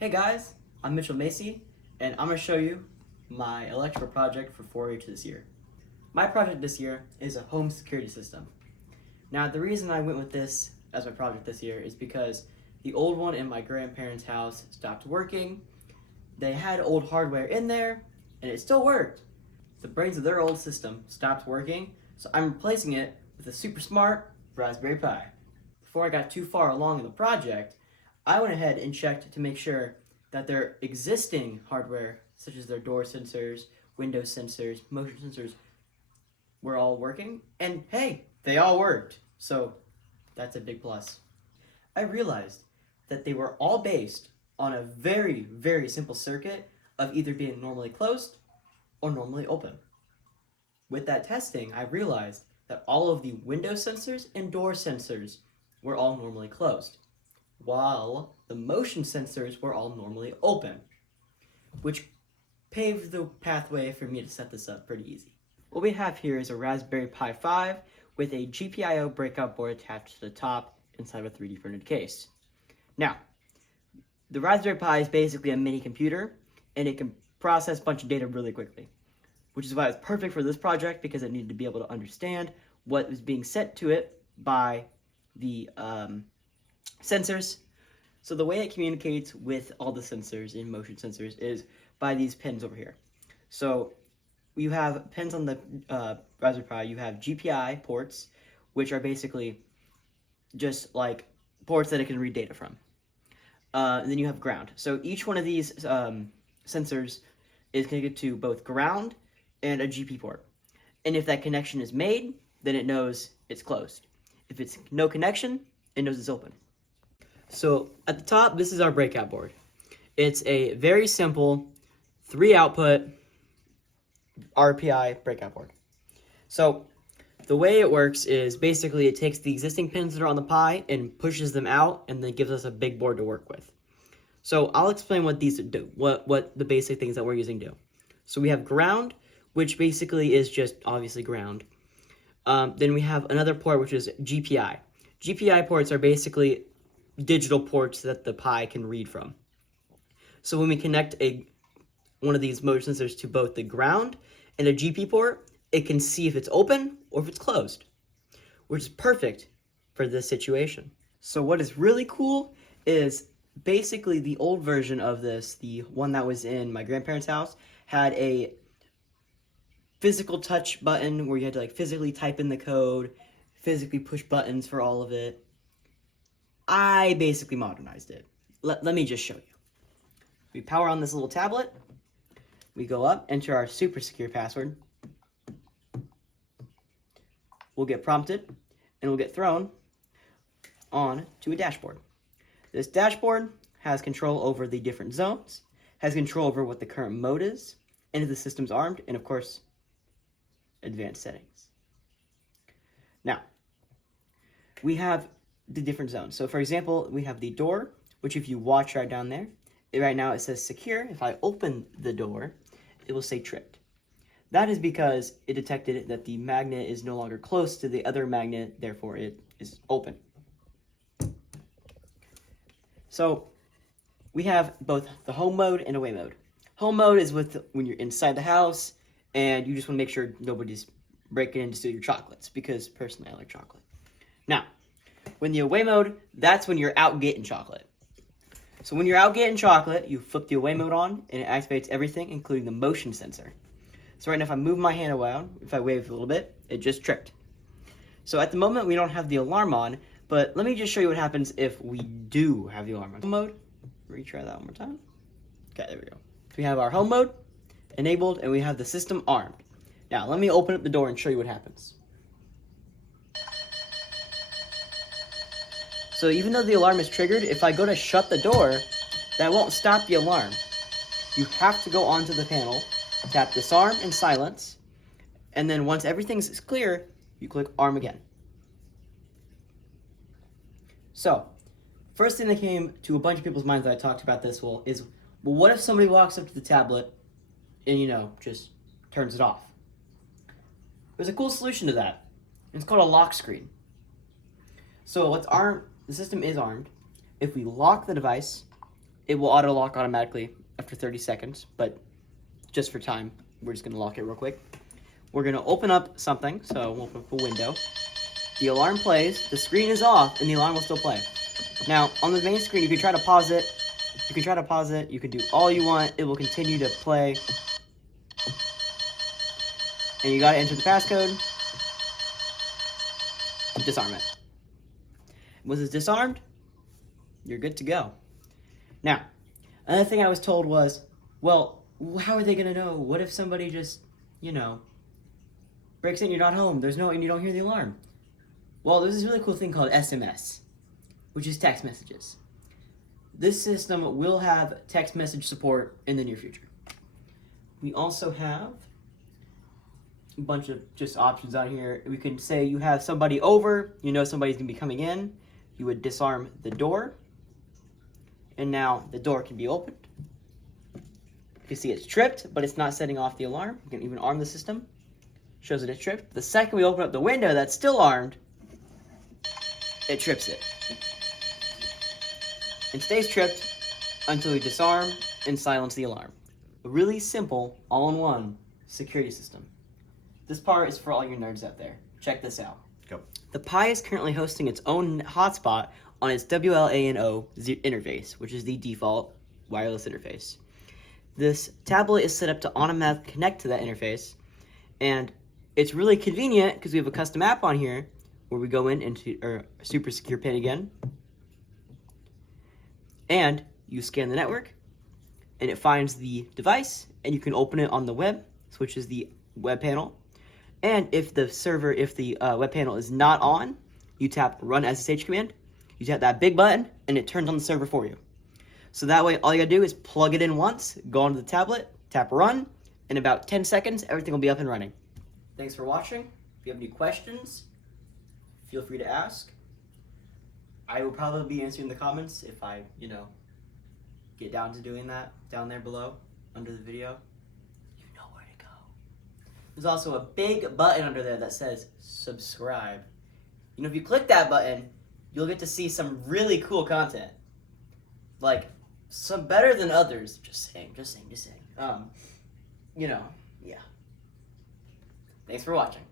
Hey guys, I'm Mitchell Macy, and I'm going to show you my electrical project for 4-H this year. My project this year is a home security system. Now, the reason I went with this as my project this year is because the old one in my grandparents' house stopped working. They had old hardware in there, and it still worked. The brains of their old system stopped working, so I'm replacing it with a super smart Raspberry Pi. Before I got too far along in the project, I went ahead and checked to make sure that their existing hardware, such as their door sensors, window sensors, motion sensors, were all working. And hey, they all worked. So that's a big plus. I realized that they were all based on a very, very simple circuit of either being normally closed or normally open. With that testing, I realized that all of the window sensors and door sensors were all normally closed, while the motion sensors were all normally open, which paved the pathway for me to set this up pretty easy. What we have here is a Raspberry Pi 5 with a GPIO breakout board attached to the top inside of a 3D printed case. Now, the Raspberry Pi is basically a mini computer, and it can process a bunch of data really quickly, which is why it's perfect for this project, because it needed to be able to understand what was being sent to it by the sensors. So the way it communicates with all the sensors and motion sensors is by these pins over here. So you have pins on the Raspberry Pi. You have GPI ports, which are basically just like ports that it can read data from. And then you have ground. So each one of these sensors is connected to both ground and a GP port. And if that connection is made, then it knows it's closed. If it's no connection, it knows it's open. So at the top, this is our breakout board. It's a very simple 3-output RPI breakout board. So the way it works is basically it takes the existing pins that are on the Pi and pushes them out, and then gives us a big board to work with. So I'll explain what these do, what the basic things that we're using do. So we have ground, which basically is just obviously ground. Then we have another port, which is GPI. GPI ports are basically digital ports that the Pi can read from. So when we connect one of these motion sensors to both the ground and a GP port, it can see if it's open or if it's closed, which is perfect for this situation. So what is really cool is basically the old version of this, the one that was in my grandparents' house, had a physical touch button where you had to like physically type in the code, physically push buttons for all of it. I basically modernized it. Let me just show you. We power on this little tablet. We go up, enter our super secure password. We'll get prompted, and we'll get thrown on to a dashboard. This dashboard has control over the different zones, has control over what the current mode is, and if the system's armed, and of course, advanced settings. Now, we have the different zones. So for example, we have the door, which if you watch right down there, right now it says secure. If I open the door, it will say tripped. That is because it detected that the magnet is no longer close to the other magnet, therefore it is open. So we have both the home mode and away mode. Home mode is when you're inside the house and you just want to make sure nobody's breaking in to steal your chocolates, because personally I like chocolate. Now, when the away mode, that's when you're out getting chocolate. So when you're out getting chocolate, you flip the away mode on, and it activates everything, including the motion sensor. So right now, if I move my hand around, if I wave a little bit, it just tripped. So at the moment, we don't have the alarm on, but let me just show you what happens if we do have the alarm on. Home mode, retry that one more time. Okay, there we go. So we have our home mode enabled, and we have the system armed. Now, let me open up the door and show you what happens. So even though the alarm is triggered, if I go to shut the door, that won't stop the alarm. You have to go onto the panel, tap disarm and silence, and then once everything's clear, you click arm again. So, first thing that came to a bunch of people's minds that I talked about this is, well, what if somebody walks up to the tablet and, just turns it off? There's a cool solution to that. It's called a lock screen. So the system is armed. If we lock the device, it will auto lock automatically after 30 seconds, but just for time, we're just gonna lock it real quick. We're gonna open up something, so we'll open up a window. The alarm plays, the screen is off, and the alarm will still play. Now, on the main screen, you can try to pause it. You can do all you want, it will continue to play. And you gotta enter the passcode. Disarm it. Once it's disarmed, you're good to go. Now, another thing I was told was, well, how are they gonna know? What if somebody just, breaks in, you're not home, and you don't hear the alarm? Well, there's this really cool thing called SMS, which is text messages. This system will have text message support in the near future. We also have a bunch of just options on here. We can say you have somebody over, somebody's gonna be coming in. You would disarm the door, and now the door can be opened. You can see it's tripped, but it's not setting off the alarm. You can even arm the system. Shows that it's tripped. The second we open up the window that's still armed, it trips it. It stays tripped until we disarm and silence the alarm. A really simple, all-in-one security system. This part is for all you nerds out there. Check this out. Go. The Pi is currently hosting its own hotspot on its WLANO interface, which is the default wireless interface. This tablet is set up to automatically connect to that interface, and it's really convenient because we have a custom app on here where we go into our super secure pin again, and you scan the network, and it finds the device, and you can open it on the web, which is the web panel. And if the web panel is not on, you tap Run SSH command. You tap that big button, and it turns on the server for you. So that way, all you gotta do is plug it in once, go onto the tablet, tap Run, in about 10 seconds, everything will be up and running. Thanks for watching. If you have any questions, feel free to ask. I will probably be answering the comments if I, get down to doing that down there below, under the video. You know where to go. There's also a big button under there that says subscribe. If you click that button, you'll get to see some really cool content. Like, some better than others. Just saying. Yeah. Thanks for watching.